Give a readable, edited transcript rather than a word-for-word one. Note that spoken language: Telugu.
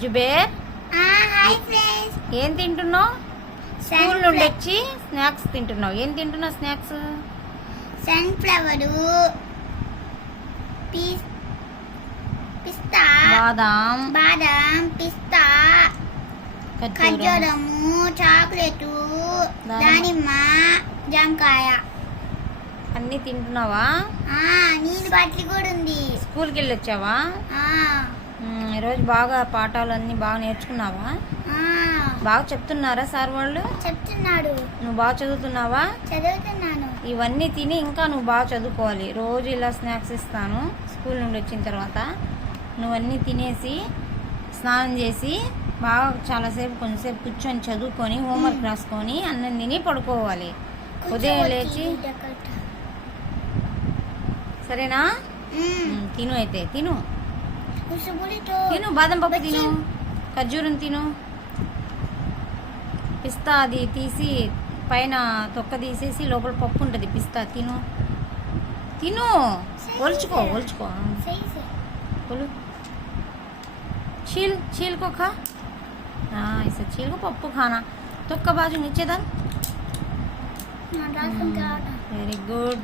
Zubair hi friends. ఏం తింటున్నావు? స్కూల్ నుండి వచ్చి స్నాక్స్ తింటున్నావు. ఏం తింటున్నావు స్నాక్స్? సన్ఫ్లవరు, పిస్తా, బాదం, పిస్తా, ఖర్జూరము, చాక్లెట్, దానిమ్మ, జాంకాయ అన్నీ తింటున్నావా? నీళ్ళు బాటిల్ కూడా ఉంది. స్కూల్కి వెళ్ళి వచ్చావా? ఈరోజు బాగా పాఠాలు అన్నీ బాగా నేర్చుకున్నావా? బాగా చెప్తున్నారా సార్ వాళ్ళు? చెప్తున్నాడు. నువ్వు బాగా చదువుతున్నావా? చదువుతున్నాను. ఇవన్నీ తిని ఇంకా నువ్వు బాగా చదువుకోవాలి. రోజు ఇలా స్నాక్స్ ఇస్తాను స్కూల్ నుండి వచ్చిన తర్వాత. నువ్వన్నీ తినేసి స్నానం చేసి బాగా చాలాసేపు కొంచెంసేపు కూర్చొని చదువుకొని హోంవర్క్ రాసుకొని అన్నం తిని పడుకోవాలి. ఉదయం లేచి సరేనా? తిను అయితే తిను బాదం పప్పు తిను, ఖర్జూరం తిను, పిస్తా అది తీసి పైన తొక్క తీసేసి లోపల పప్పు ఉంటుంది పిస్తా తిను తిను ఒలుచుకో बोलो छील को खा. हाँ इसे छील को पप्पू खाना. तो का बाजू नीचे दाल. Very good.